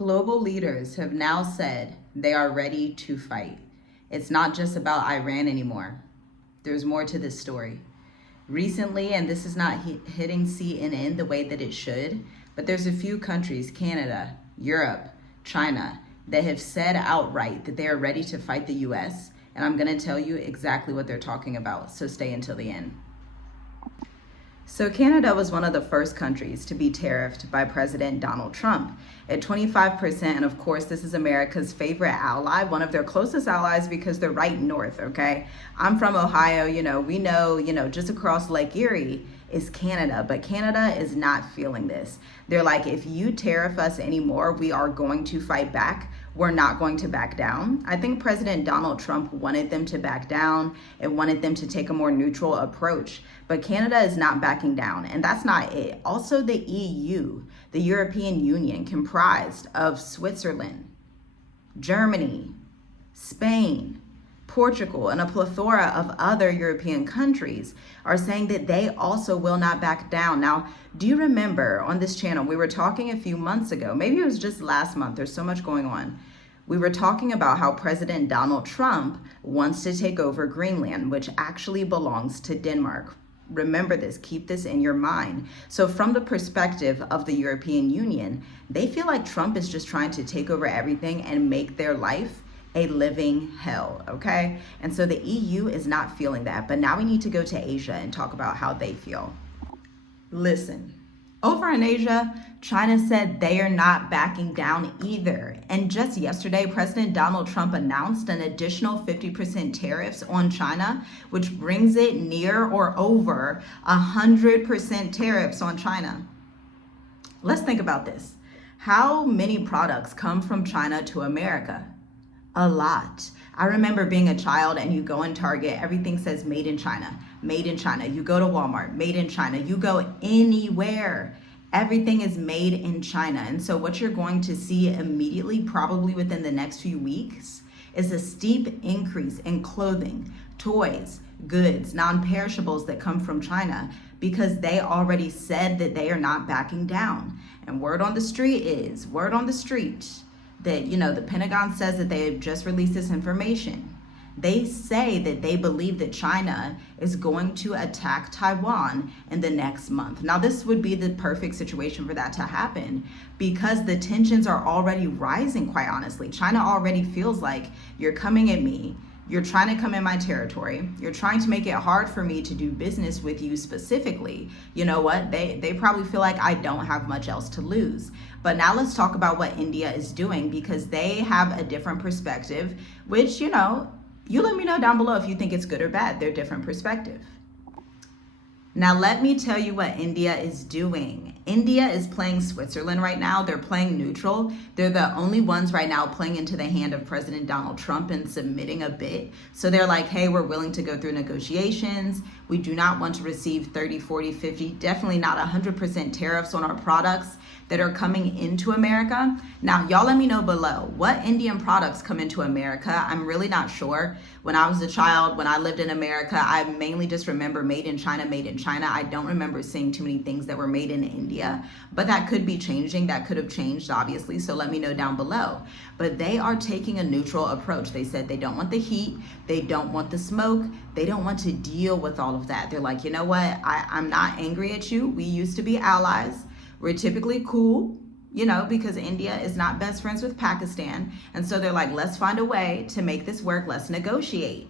Global leaders have now said they are ready to fight. It's not just about Iran anymore. There's more to this story. Recently, and this is not hitting CNN the way that it should, but there's a few countries, Canada, Europe, China, that have said outright that they are ready to fight the US, and I'm going to tell you exactly what they're talking about, so stay until the end. So Canada was one of the first countries to be tariffed by President Donald Trump at 25%. And of course, this is America's favorite ally, one of their closest allies because they're right north, okay? I'm from Ohio, we know, just across Lake Erie is Canada, but Canada is not feeling this. They're like, if you tariff us anymore, we are going to fight back. We're not going to back down. I think President Donald Trump wanted them to back down and wanted them to take a more neutral approach. But Canada is not backing down, and that's not it. Also, the EU, the European Union, comprised of Switzerland, Germany, Spain, Portugal, and a plethora of other European countries are saying that they also will not back down. Now, do you remember on this channel, we were talking a few months ago, maybe it was just last month, there's so much going on. We were talking about how President Donald Trump wants to take over Greenland, which actually belongs to Denmark. Remember this, keep this in your mind. So from the perspective of the European Union, they feel like Trump is just trying to take over everything and make their life a living hell, okay? And so the EU is not feeling that, but now we need to go to Asia and talk about how they feel. Listen, over in Asia, China said they are not backing down either. And just yesterday, President Donald Trump announced an additional 50% tariffs on China, which brings it near or over 100% tariffs on China. Let's think about this. How many products come from China to America? A lot. I remember being a child and you go in Target, everything says made in China, made in China. You go to Walmart, made in China. You go anywhere, everything is made in China. And so what you're going to see immediately, probably within the next few weeks, is a steep increase in clothing, toys, goods, non-perishables that come from China because they already said that they are not backing down. And word on the street that, the Pentagon says that they have just released this information. They say that they believe that China is going to attack Taiwan in the next month. Now, this would be the perfect situation for that to happen because the tensions are already rising, quite honestly. China already feels like you're coming at me. You're trying to come in my territory. You're trying to make it hard for me to do business with you specifically. You know what? They probably feel like I don't have much else to lose. But now let's talk about what India is doing because they have a different perspective, which, you let me know down below if you think it's good or bad, their different perspective. Now, let me tell you what India is doing. India is playing Switzerland right now. They're playing neutral. They're the only ones right now playing into the hand of President Donald Trump and submitting a bit. So they're like, hey, we're willing to go through negotiations. We do not want to receive 30, 40, 50, definitely not 100% tariffs on our products that are coming into America. Now, y'all let me know below what Indian products come into America. I'm really not sure. When I was a child, when I lived in America, I mainly just remember made in China, made in China. I don't remember seeing too many things that were made in India, but that could be changing. That could have changed, obviously, so let me know down below. But they are taking a neutral approach. They said they don't want the heat, they don't want the smoke, they don't want to deal with all of that. They're like, you know what, I'm not angry at you. We used to be allies. We're typically cool, because India is not best friends with Pakistan. And so they're like, let's find a way to make this work. Let's negotiate.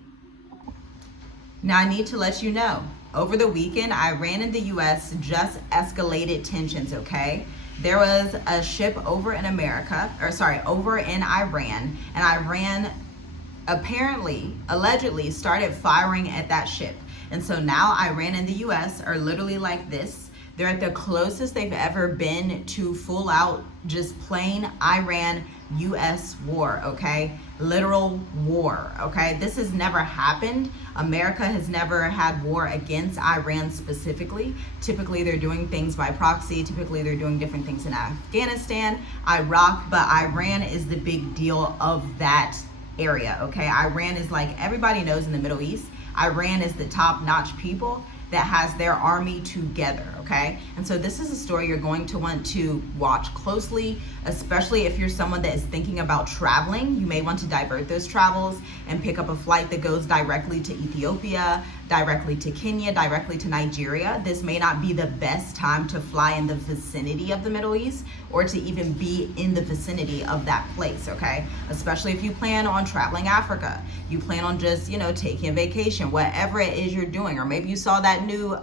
Now, I need to let you know, over the weekend, Iran and the US just escalated tensions, okay? There was a ship over in over in Iran, and Iran allegedly started firing at that ship. And so now Iran and the US are literally like this. They're at the closest they've ever been to full out, just plain Iran-US war, okay? Literal war, okay? This has never happened. America has never had war against Iran specifically. Typically, they're doing things by proxy. Typically, they're doing different things in Afghanistan, Iraq, but Iran is the big deal of that area, okay? Iran is like, everybody knows in the Middle East, Iran is the top-notch people that has their army together, okay? okay? And so this is a story you're going to want to watch closely, especially if you're someone that is thinking about traveling. You may want to divert those travels and pick up a flight that goes directly to Ethiopia, directly to Kenya, directly to Nigeria. This may not be the best time to fly in the vicinity of the Middle East or to even be in the vicinity of that place, okay? Especially if you plan on traveling Africa, you plan on just, taking a vacation, whatever it is you're doing, or maybe you saw that new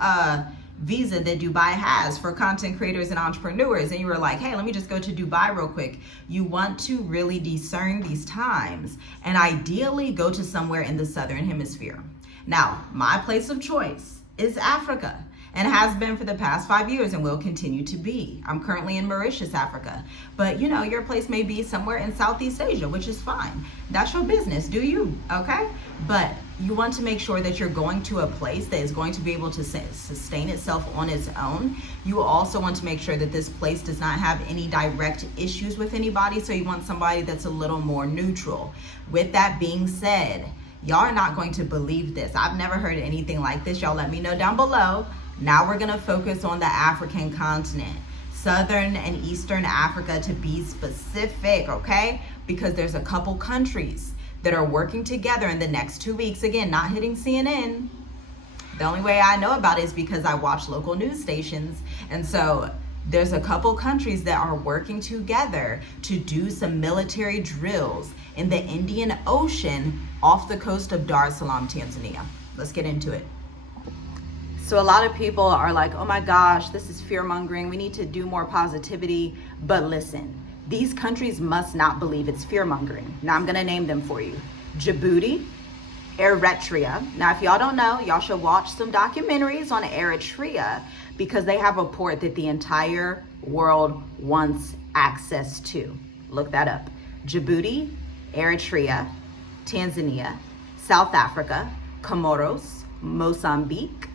visa that Dubai has for content creators and entrepreneurs, and you were like, hey, let me just go to Dubai real quick. You want to really discern these times and ideally go to somewhere in the Southern Hemisphere. Now, my place of choice is Africa, and has been for the past 5 years and will continue to be. I'm currently in Mauritius, Africa. But your place may be somewhere in Southeast Asia, which is fine. That's your business, do you, okay? But you want to make sure that you're going to a place that is going to be able to sustain itself on its own. You also want to make sure that this place does not have any direct issues with anybody, so you want somebody that's a little more neutral. With that being said, y'all are not going to believe this. I've never heard anything like this. Y'all let me know down below. Now we're gonna focus on the African continent, Southern and Eastern Africa to be specific, okay? Because there's a couple countries that are working together in the next 2 weeks. Again, not hitting CNN. The only way I know about it is because I watch local news stations. And so there's a couple countries that are working together to do some military drills in the Indian Ocean off the coast of Dar es Salaam, Tanzania. Let's get into it. So a lot of people are like, oh my gosh, this is fear mongering. We need to do more positivity. But listen, these countries must not believe it's fear mongering. Now I'm gonna name them for you. Djibouti, Eritrea. Now, if y'all don't know, y'all should watch some documentaries on Eritrea because they have a port that the entire world wants access to. Look that up. Djibouti, Eritrea, Tanzania, South Africa, Comoros, Mozambique,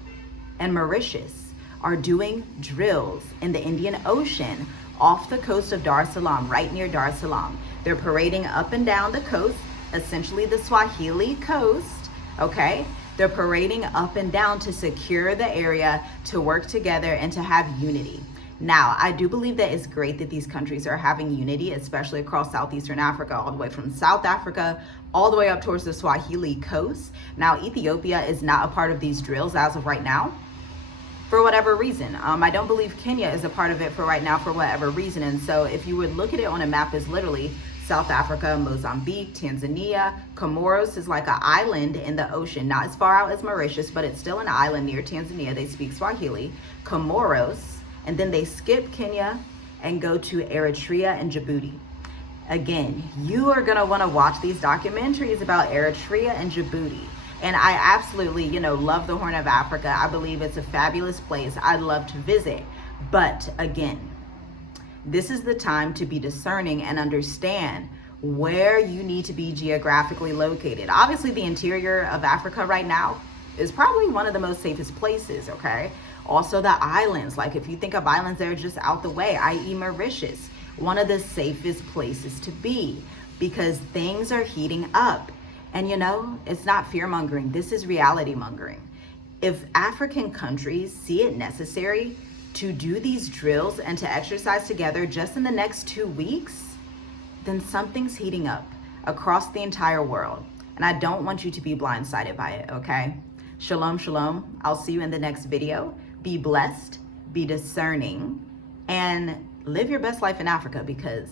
and Mauritius are doing drills in the Indian Ocean off the coast of Dar es Salaam, right near Dar es Salaam. They're parading up and down the coast, essentially the Swahili coast, okay? They're parading up and down to secure the area, to work together, and to have unity. Now, I do believe that it's great that these countries are having unity, especially across Southeastern Africa, all the way from South Africa, all the way up towards the Swahili coast. Now, Ethiopia is not a part of these drills as of right now, for whatever reason. I don't believe Kenya is a part of it for right now for whatever reason. And so if you would look at it on a map, it's literally South Africa, Mozambique, Tanzania. Comoros is like an island in the ocean, not as far out as Mauritius, but it's still an island near Tanzania. They speak Swahili. Comoros, and then they skip Kenya and go to Eritrea and Djibouti. Again, you are gonna wanna watch these documentaries about Eritrea and Djibouti. And I absolutely, love the Horn of Africa. I believe it's a fabulous place. I'd love to visit. But again, this is the time to be discerning and understand where you need to be geographically located. Obviously, the interior of Africa right now is probably one of the most safest places, okay? Also the islands, like if you think of islands that are just out the way, i.e. Mauritius, one of the safest places to be because things are heating up. And it's not fear mongering, this is reality mongering. If African countries see it necessary to do these drills and to exercise together just in the next 2 weeks, then something's heating up across the entire world. And I don't want you to be blindsided by it, okay? Shalom, shalom. I'll see you in the next video. Be blessed, be discerning, and live your best life in Africa because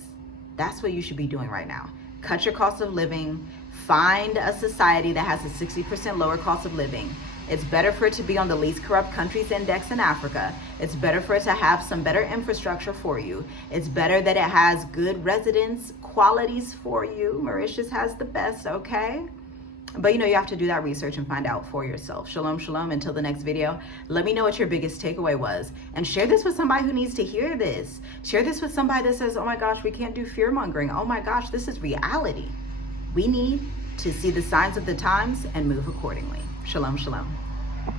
that's what you should be doing right now. Cut your cost of living, find a society that has a 60% lower cost of living. It's better for it to be on the least corrupt countries index in Africa. It's better for it to have some better infrastructure for you. It's better that it has good residence qualities for you. Mauritius has the best, okay? But you have to do that research and find out for yourself. Shalom, shalom. Until the next video, let me know what your biggest takeaway was. And share this with somebody who needs to hear this. Share this with somebody that says, oh my gosh, we can't do fear mongering. Oh my gosh, this is reality. We need to see the signs of the times and move accordingly. Shalom, shalom.